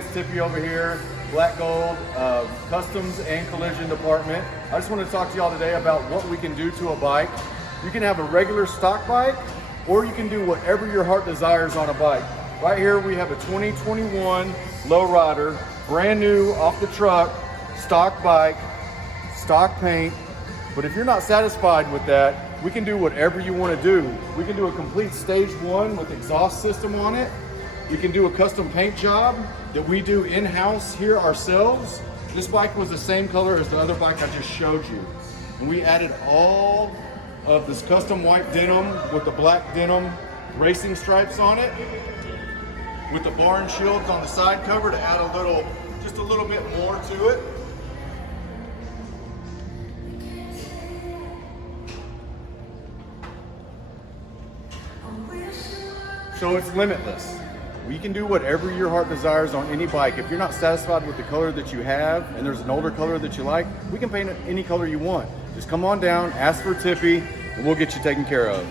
it's Tippy over here, Black Gold, Customs and Collision Department. I just want to talk to y'all today about what we can do to a bike. You can have a regular stock bike, or you can do whatever your heart desires on a bike. Right here we have a 2021 Lowrider, brand new off the truck, stock bike, stock paint. But if you're not satisfied with that, we can do whatever you want to do. We can do a complete stage 1 with exhaust system on it. We can do a custom paint job that we do in-house here ourselves. This bike was the same color as the other bike I just showed you. And we added all of this custom white denim with the black denim racing stripes on it, with the barn shields on the side cover to add a little, just a little bit more to it. So it's limitless. We can do whatever your heart desires on any bike. If you're not satisfied with the color that you have and there's an older color that you like, we can paint it any color you want. Just come on down, ask for Tippy, and we'll get you taken care of.